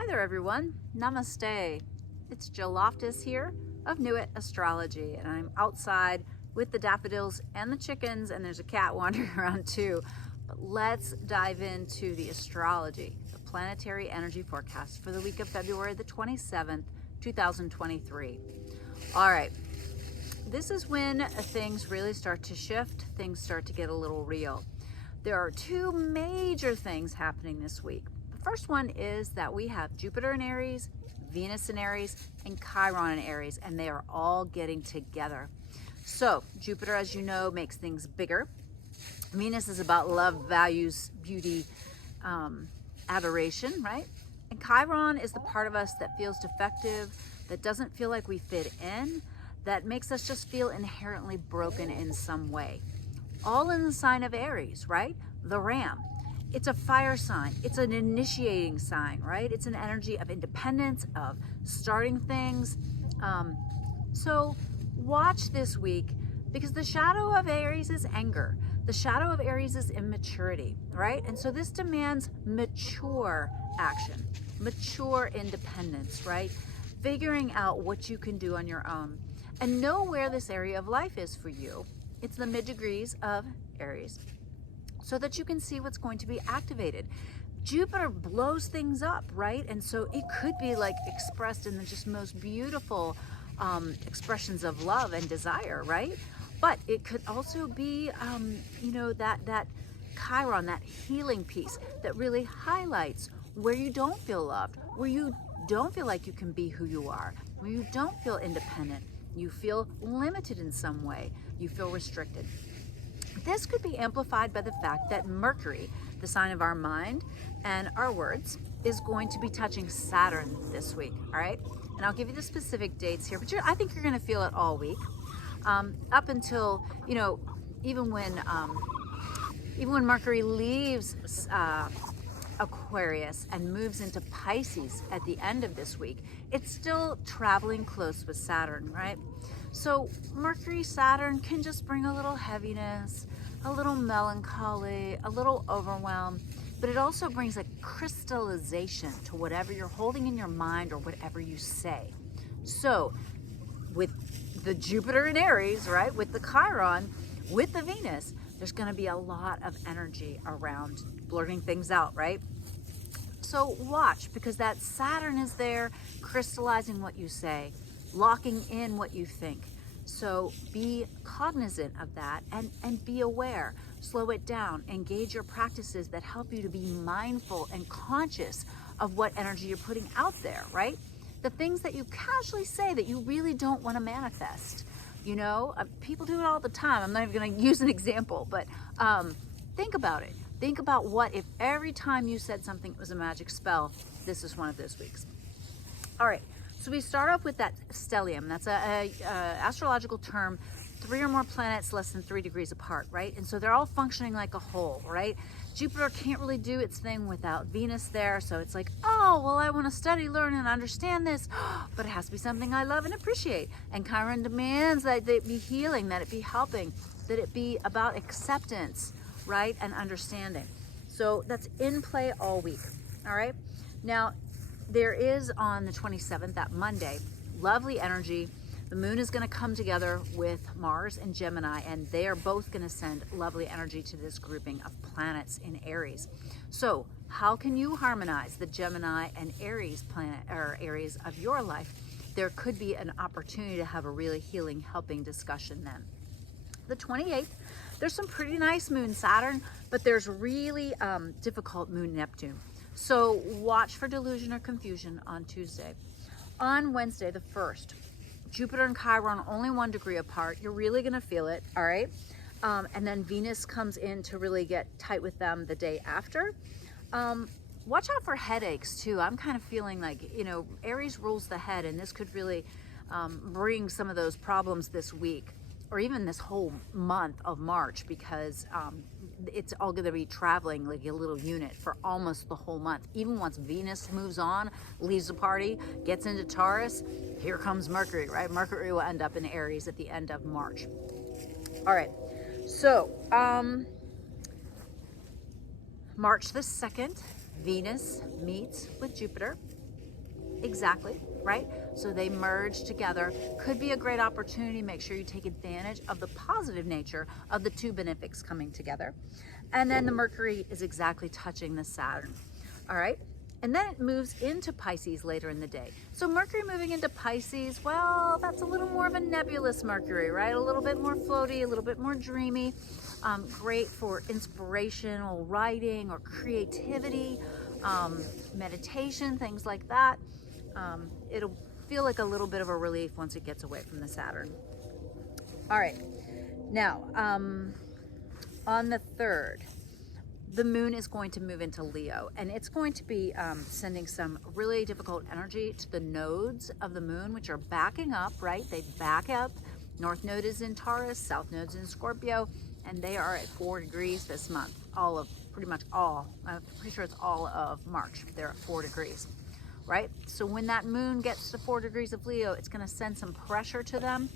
Hi there everyone, namaste. It's Jill Loftus here of Nuit Astrology, and I'm outside with the daffodils and the chickens, and there's a cat wandering around too. But let's dive into the astrology, the planetary energy forecast for the week of February the 27th, 2023. All right, this is when things really start to shift, things start to get a little real. There are two major things happening this week. The first one is that we have Jupiter in Aries, Venus in Aries, and Chiron in Aries, and they are all getting together. So Jupiter, as you know, makes things bigger. Venus is about love, values, beauty, adoration, right? And Chiron is the part of us that feels defective, that doesn't feel like we fit in, that makes us just feel inherently broken in some way. All in the sign of Aries, right? The ram. It's a fire sign. It's an initiating sign, right? It's an energy of independence, of starting things. So watch this week, because the shadow of Aries is anger. The shadow of Aries is immaturity, right? And so this demands mature action, mature independence, right? Figuring out what you can do on your own, and know where this area of life is for you. It's the mid degrees of Aries, so that you can see what's going to be activated. Jupiter blows things up, right? And so it could be like expressed in the just most beautiful expressions of love and desire, right? But it could also be, that Chiron, that healing piece that really highlights where you don't feel loved, where you don't feel like you can be who you are, where you don't feel independent, you feel limited in some way, you feel restricted. This could be amplified by the fact that Mercury, the sign of our mind and our words, is going to be touching Saturn this week, all right? And I'll give you the specific dates here, but I think you're gonna feel it all week. Up until, even when Mercury leaves Aquarius and moves into Pisces at the end of this week, it's still traveling close with Saturn, right? So Mercury, Saturn can just bring a little heaviness, a little melancholy, a little overwhelm, but it also brings a crystallization to whatever you're holding in your mind or whatever you say. So with the Jupiter in Aries, right, with the Chiron, with the Venus, there's going to be a lot of energy around blurting things out, right? So watch, because that Saturn is there crystallizing what you say, locking in what you think. So be cognizant of that and be aware. Slow it down. Engage your practices that help you to be mindful and conscious of what energy you're putting out there, right? The things that you casually say that you really don't want to manifest. People do it all the time. I'm not even going to use an example, but think about it. Think about what if every time you said something was a magic spell. This is one of those weeks. All right, so we start off with that stellium. That's a astrological term, 3 or more planets less than 3 degrees apart, right? And so they're all functioning like a whole, right? Jupiter can't really do its thing without Venus there, so it's like, oh, well, I want to study, learn, and understand this, but it has to be something I love and appreciate. And Chiron demands that it be healing, that it be helping, that it be about acceptance, right, and understanding. So that's in play all week, all right? Now, there is on the 27th, that Monday, lovely energy. The moon is going to come together with Mars and Gemini, and they are both going to send lovely energy to this grouping of planets in Aries. So how can you harmonize the Gemini and Aries planet, or Aries of your life? There could be an opportunity to have a really healing, helping discussion then. The 28th, there's some pretty nice moon Saturn, but there's really difficult moon Neptune. So watch for delusion or confusion on Tuesday. On Wednesday, the 1st, Jupiter and Chiron only 1 degree apart. You're really going to feel it, all right? And then Venus comes in to really get tight with them the day after. Watch out for headaches too. I'm kind of feeling like, Aries rules the head, and this could really bring some of those problems this week, or even this whole month of March, because it's all going to be traveling like a little unit for almost the whole month. Even once Venus moves on, leaves the party, gets into Taurus, here comes Mercury, right? Mercury will end up in Aries at the end of March. All right, so March the 2nd, Venus meets with Jupiter exactly, right? So they merge together. Could be a great opportunity. Make sure you take advantage of the positive nature of the two benefics coming together. And then the Mercury is exactly touching the Saturn. All right. And then it moves into Pisces later in the day. So Mercury moving into Pisces, well, that's a little more of a nebulous Mercury, right? A little bit more floaty, a little bit more dreamy. Great for inspirational writing or creativity, meditation, things like that. It'll feel like a little bit of a relief once it gets away from the Saturn. All right. Now, on the 3rd, the moon is going to move into Leo, and it's going to be sending some really difficult energy to the nodes of the moon, which are backing up, right? They back up. North node is in Taurus, south node's in Scorpio, and they are at 4 degrees this month. Pretty much all, I'm pretty sure it's all of March. They're at 4 degrees, right? So when that moon gets to 4 degrees of Leo, it's going to send some pressure to them,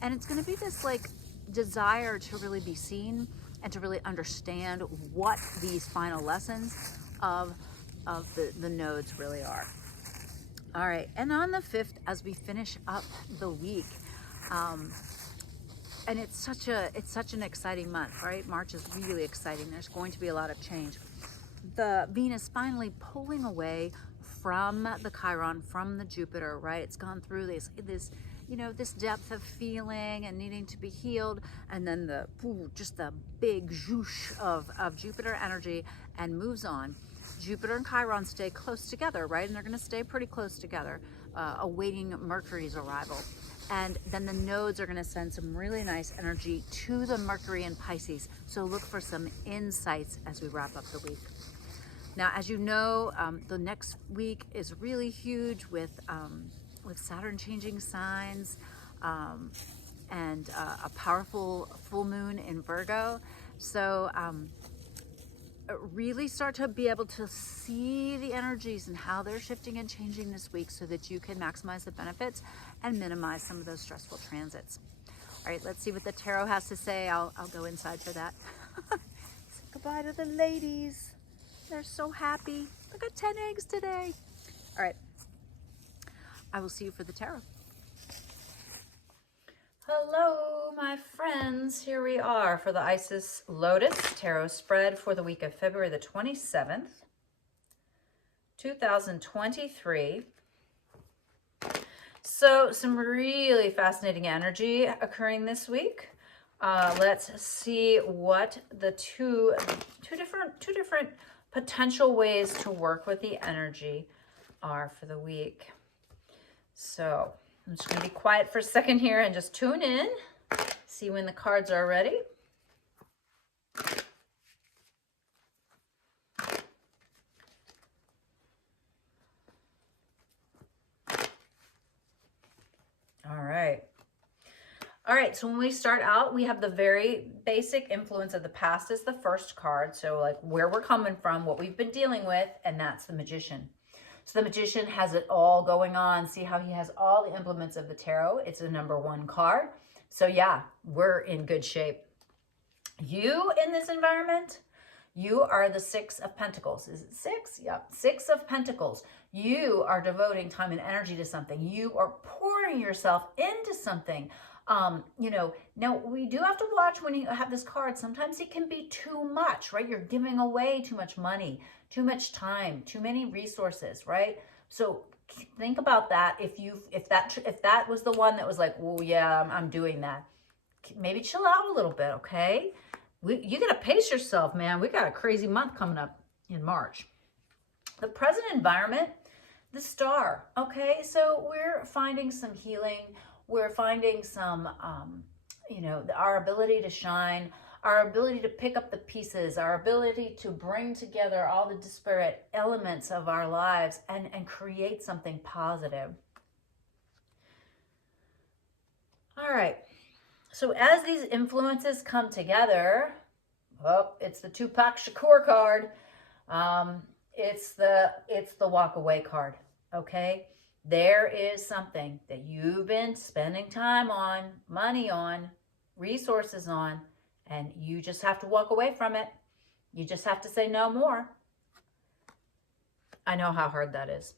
and it's going to be this like desire to really be seen and to really understand what these final lessons of the nodes really are. All right, and on the 5th, as we finish up the week, and it's such an exciting month, right? March is really exciting. There's going to be a lot of change. The Venus finally pulling away from the Chiron, from the Jupiter, right? It's gone through this depth of feeling and needing to be healed, and then just the big zhoosh of Jupiter energy, and moves on. Jupiter and Chiron stay close together, right? And they're going to stay pretty close together, awaiting Mercury's arrival. And then the nodes are going to send some really nice energy to the Mercury in Pisces. So look for some insights as we wrap up the week. Now, as you know, the next week is really huge with Saturn changing signs, and a powerful full moon in Virgo. So really start to be able to see the energies and how they're shifting and changing this week, so that you can maximize the benefits and minimize some of those stressful transits. All right, let's see what the tarot has to say. I'll go inside for that. Say goodbye to the ladies. They're so happy. I got 10 eggs today. All right. I will see you for the tarot. Hello, my friends. Here we are for the Isis Lotus Tarot spread for the week of February the 27th, 2023. So some really fascinating energy occurring this week. Let's see what the two different potential ways to work with the energy are for the week. So I'm just going to be quiet for a second here and just tune in, see when the cards are ready. All right, so when we start out, we have the very basic influence of the past as the first card. So like where we're coming from, what we've been dealing with, and that's the Magician. So the Magician has it all going on. See how he has all the implements of the tarot. It's a #1 card. So yeah, we're in good shape. You in this environment, you are the 6 of Pentacles. Is it 6? Yep, 6 of Pentacles. You are devoting time and energy to something. You are pouring yourself into something. Now we do have to watch when you have this card. Sometimes it can be too much, right? You're giving away too much money, too much time, too many resources, right? So think about that. If that was the one that was like, oh yeah, I'm doing that. Maybe chill out a little bit, okay? You gotta pace yourself, man. We got a crazy month coming up in March. The present environment, the Star, okay? So we're finding some healing. We're finding some, our ability to shine, our ability to pick up the pieces, our ability to bring together all the disparate elements of our lives and create something positive. All right. So as these influences come together, it's the Tupac Shakur card. It's the walk away card, okay? There is something that you've been spending time on, money on, resources on, and you just have to walk away from it. You just have to say no more. I know how hard that is.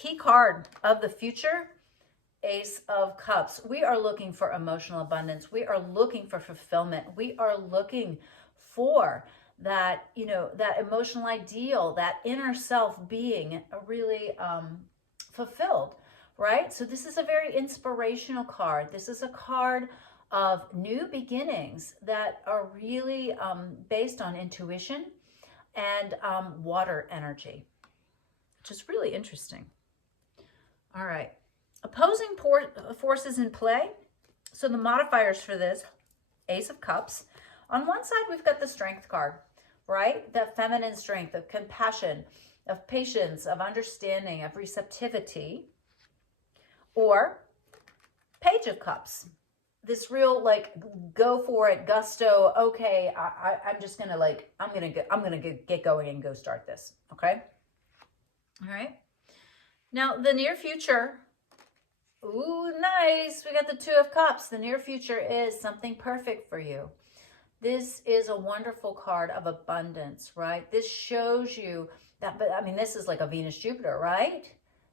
Key card of the future, Ace of Cups. We are looking for emotional abundance. We are looking for fulfillment. We are looking for that, you know, that emotional ideal, that inner self being really fulfilled, right? So this is a very inspirational card. This is a card of new beginnings that are really based on intuition and water energy, which is really interesting. All right. Opposing forces in play. So the modifiers for this, Ace of Cups. On one side, we've got the Strength card, right? That feminine strength of compassion, of patience, of understanding, of receptivity. Or Page of Cups. This real, like, go for it, gusto. Okay, I'm just gonna, like, I'm gonna get going and go start this. Okay. All right. Now the near future. Ooh, nice. We got the Two of Cups. The near future is something perfect for you. This is a wonderful card of abundance, right? This shows you that, but I mean, this is like a Venus Jupiter, right?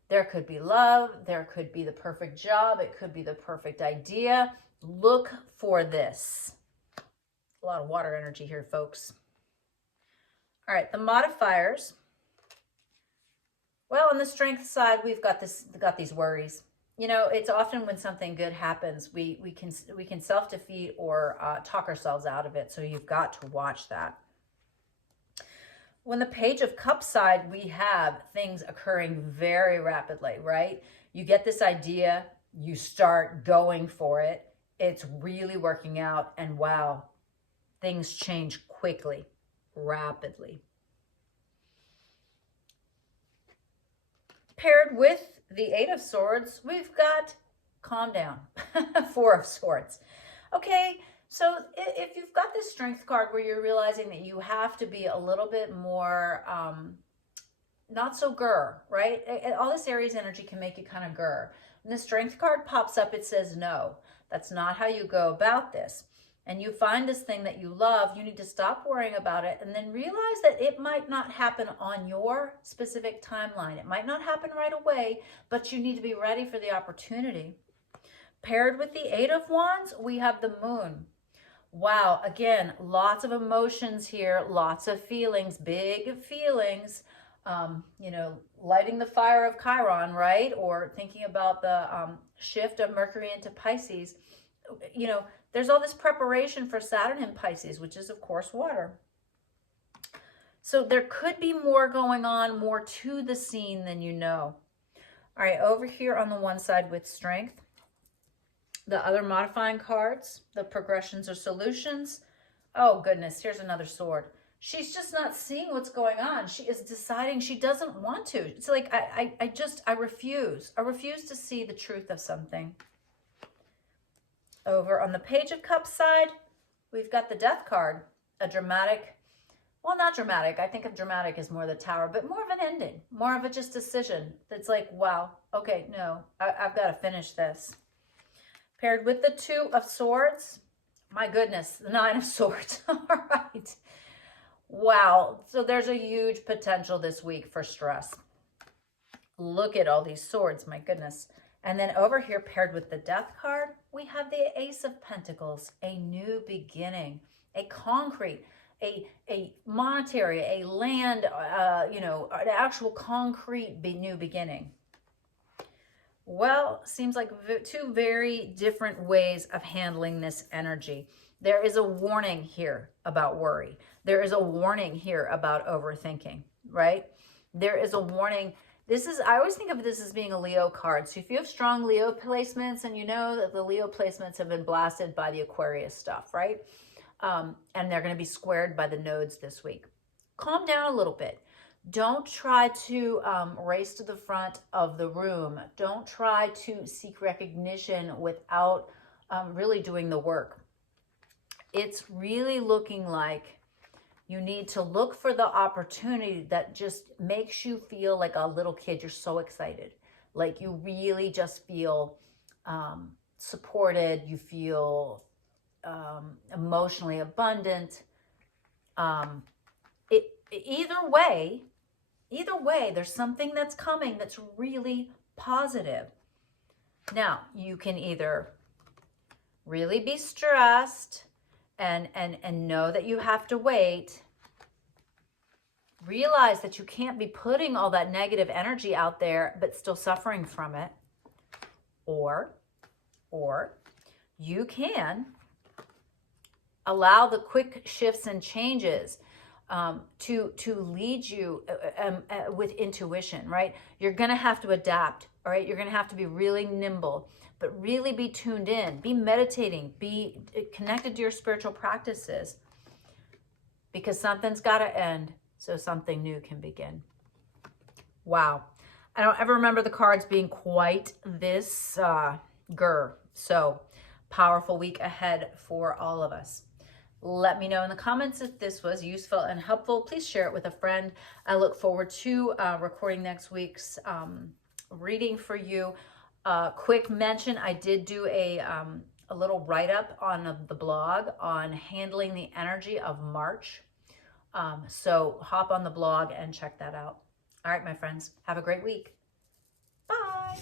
There could be love. There could be the perfect job. It could be the perfect idea. Look for this. A lot of water energy here, folks. All right, the modifiers. Well, on the strength side, we've got these worries. You know, it's often when something good happens, we can self-defeat or talk ourselves out of it. So you've got to watch that. When the Page of Cups side, we have things occurring very rapidly, right? You get this idea, you start going for it. It's really working out, and wow, things change quickly, rapidly. Paired with the Eight of Swords, we've got calm down, Four of Swords. Okay, so if you've got this Strength card where you're realizing that you have to be a little bit more, not so grr, right? All this Aries energy can make you kind of grr. When the Strength card pops up, it says no. That's not how you go about this. And you find this thing that you love, you need to stop worrying about it and then realize that it might not happen on your specific timeline. It might not happen right away, but you need to be ready for the opportunity. Paired with the Eight of Wands, we have the Moon. Wow, again, lots of emotions here, lots of feelings, big feelings. You know, lighting the fire of Chiron, right? Or thinking about the shift of Mercury into Pisces. You know, there's all this preparation for Saturn in Pisces, which is, of course, water. So there could be more going on, more to the scene than you know. All right, over here on the one side with Strength, the other modifying cards, the progressions or solutions. Oh, goodness, here's another sword. She's just not seeing what's going on. She is deciding she doesn't want to. It's like, I refuse. I refuse to see the truth of something. Over on the Page of Cups side, we've got the Death card, a dramatic, well, not dramatic. I think of dramatic as more the Tower, but more of an ending, more of a just decision. That's like, wow, okay, no, I've got to finish this. Paired with the Two of Swords, my goodness, the Nine of Swords. All right. Wow. So there's a huge potential this week for stress. Look at all these swords, my goodness. And then over here, paired with the Death card, we have the Ace of Pentacles, a new beginning, a concrete, a monetary, a land, you know, an actual concrete new beginning. Well, seems like two very different ways of handling this energy. There is a warning here about worry. There is a warning here about overthinking, right? There is a warning. I always think of this as being a Leo card. So if you have strong Leo placements, and you know that the Leo placements have been blasted by the Aquarius stuff, right? And they're going to be squared by the nodes this week. Calm down a little bit. Don't try to race to the front of the room. Don't try to seek recognition without really doing the work. It's really looking like you need to look for the opportunity that just makes you feel like a little kid. You're so excited. Like you really just feel supported. You feel emotionally abundant. Either way, Either way, there's something that's coming that's really positive. Now, you can either really be stressed and know that you have to wait. Realize that you can't be putting all that negative energy out there but still suffering from it. Or you can allow the quick shifts and changes to lead you with intuition, right? You're going to have to adapt, all right? You're going to have to be really nimble, but really be tuned in, be meditating, be connected to your spiritual practices, because something's got to end so something new can begin. Wow. I don't ever remember the cards being quite this so powerful week ahead for all of us. Let me know in the comments if this was useful and helpful. Please share it with a friend. I look forward to recording next week's reading for you. Quick mention, I did do a little write-up on the blog on handling the energy of March. So hop on the blog and check that out. All right, my friends, have a great week. Bye.